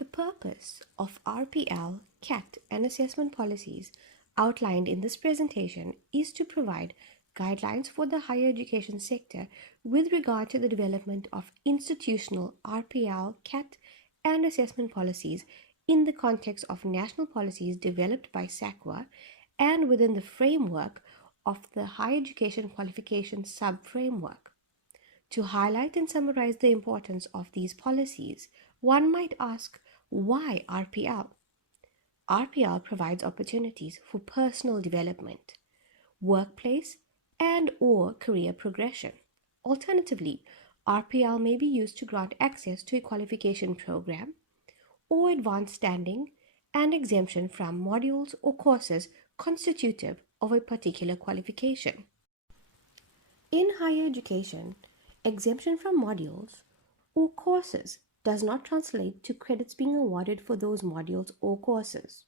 The purpose of RPL, CAT, and assessment policies outlined in this presentation is to provide guidelines for the higher education sector with regard to the development of institutional RPL, CAT, and assessment policies in the context of national policies developed by SACWA and within the framework of the Higher Education Qualification Sub-Framework. To highlight and summarize the importance of these policies, one might ask, why RPL? RPL provides opportunities for personal development, workplace, and/or career progression. Alternatively, RPL may be used to grant access to a qualification program or advanced standing and exemption from modules or courses constitutive of a particular qualification. In higher education, exemption from modules or courses does not translate to credits being awarded for those modules or courses.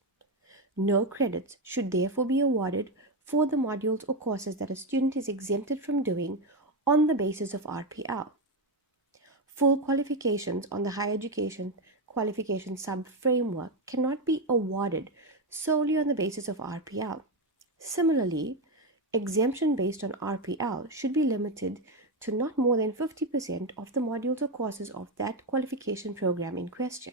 No credits should therefore be awarded for the modules or courses that a student is exempted from doing on the basis of RPL. Full qualifications on the Higher Education Qualification Sub-Framework cannot be awarded solely on the basis of RPL. Similarly, exemption based on RPL should be limited to not more than 50% of the modules or courses of that qualification program in question.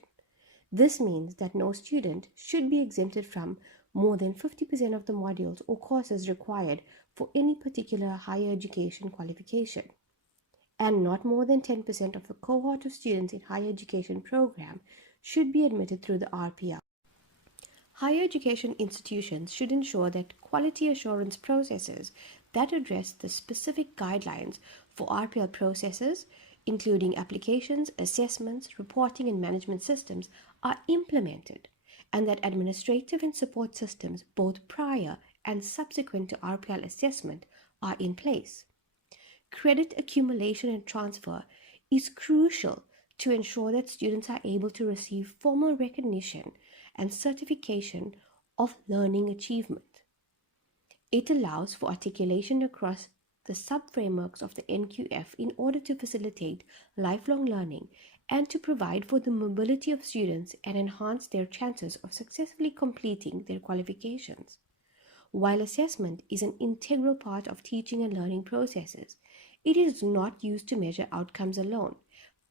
This means that no student should be exempted from more than 50% of the modules or courses required for any particular higher education qualification, and not more than 10% of the cohort of students in higher education program should be admitted through the RPL. Higher education institutions should ensure that quality assurance processes that address the specific guidelines for RPL processes, including applications, assessments, reporting, and management systems, are implemented, and that administrative and support systems, both prior and subsequent to RPL assessment, are in place. Credit accumulation and transfer is crucial to ensure that students are able to receive formal recognition and certification of learning achievement. It allows for articulation across the sub-frameworks of the NQF in order to facilitate lifelong learning and to provide for the mobility of students and enhance their chances of successfully completing their qualifications. While assessment is an integral part of teaching and learning processes, it is not used to measure outcomes alone,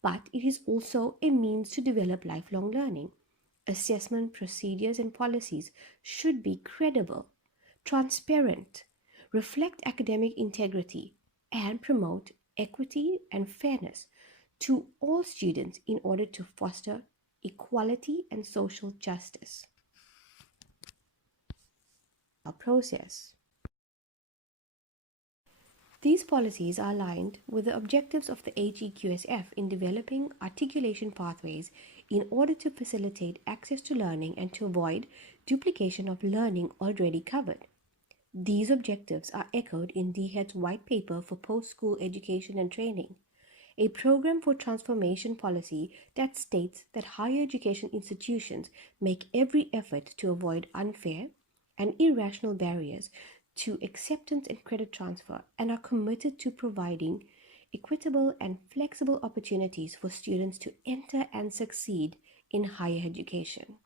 but it is also a means to develop lifelong learning. Assessment procedures and policies should be credible, transparent, reflect academic integrity, and promote equity and fairness to all students in order to foster equality and social justice. Process. These policies are aligned with the objectives of the HEQSF in developing articulation pathways in order to facilitate access to learning and to avoid duplication of learning already covered. These objectives are echoed in DHET's White Paper for Post-School Education and Training, a program for transformation policy that states that higher education institutions make every effort to avoid unfair and irrational barriers to acceptance and credit transfer and are committed to providing equitable and flexible opportunities for students to enter and succeed in higher education.